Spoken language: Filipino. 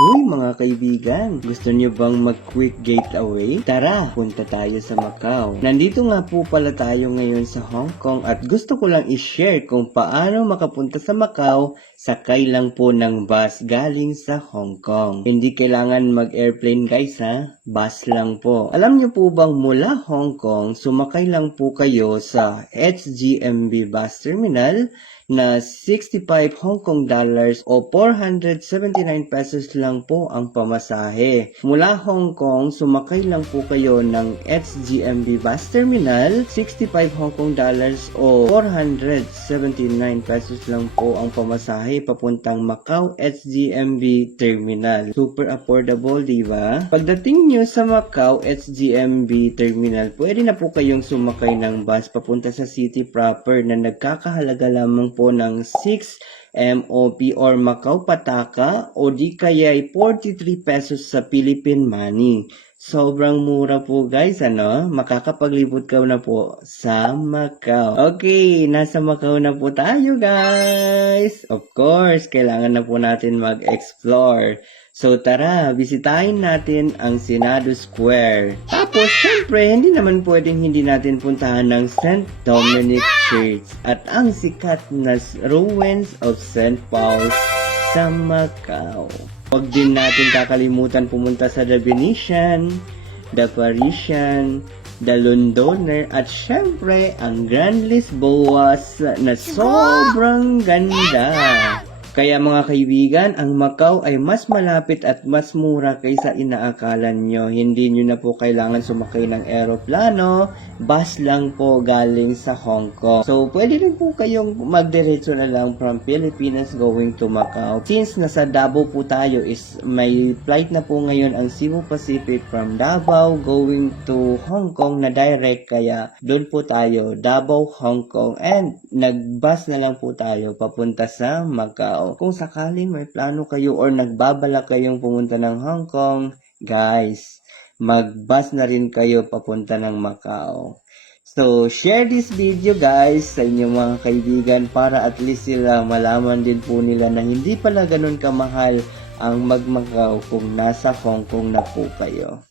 Uy mga kaibigan, gusto niyo bang mag-quick getaway? Tara, punta tayo sa Macau. Nandito nga po pala tayo ngayon sa Hong Kong at gusto ko lang i-share kung paano makapunta sa Macau sakay lang po ng bus galing sa Hong Kong. Hindi kailangan mag-airplane guys ha, bus lang po. Alam niyo po bang mula Hong Kong, sumakay lang po kayo sa HGMB Bus Terminal na 65 Hong Kong dollars o 479 pesos lang po ang pamasahe. Mula Hong Kong, sumakay lang po kayo ng HGMB Bus Terminal, 65 Hong Kong dollars o 479 pesos lang po ang pamasahe papuntang Macau HGMB Terminal. Super affordable, di ba? Pagdating nyo sa Macau HGMB Terminal, pwede na po kayong sumakay ng bus papunta sa city proper na nagkakahalaga lamang po ng 6 MOP or Macau Pataka o di kaya ay 43 pesos sa Philippine money. Sobrang mura po guys, ano? Makakapaglibot ka na po sa Macau. Okay, nasa Macau na po tayo guys. Of course, kailangan na po natin mag-explore. So tara, bisitahin natin ang Senado Square. Tapos, syempre, hindi naman pwedeng hindi natin puntahan ng St. Dominic Church at ang sikat na ruins of St. Paul's sa Macau. Huwag din natin kakalimutan pumunta sa The Venetian, The Parisian, The Londoner, at syempre ang Grand Lisboa na sobrang ganda. Kaya mga kaibigan, ang Macau ay mas malapit at mas mura kaysa inaakala nyo. Hindi nyo na po kailangan sumakay ng eroplano, bus lang po galing sa Hong Kong. So, pwede rin po kayong magdiretso na lang from Pilipinas going to Macau. Since nasa Davao po tayo is may flight na po ngayon ang Cebu Pacific from Davao going to Hong Kong na direct kaya doon po tayo Davao, Hong Kong and nag-bus na lang po tayo papunta sa Macau. Kung sakaling may plano kayo or nagbabala kayong pumunta ng Hong Kong, guys, mag-bus na rin kayo papunta ng Macau. So, share this video guys sa inyong mga kaibigan para at least sila malaman din po nila na hindi pala ganun kamahal ang magmakaw kung nasa Hong Kong na po kayo.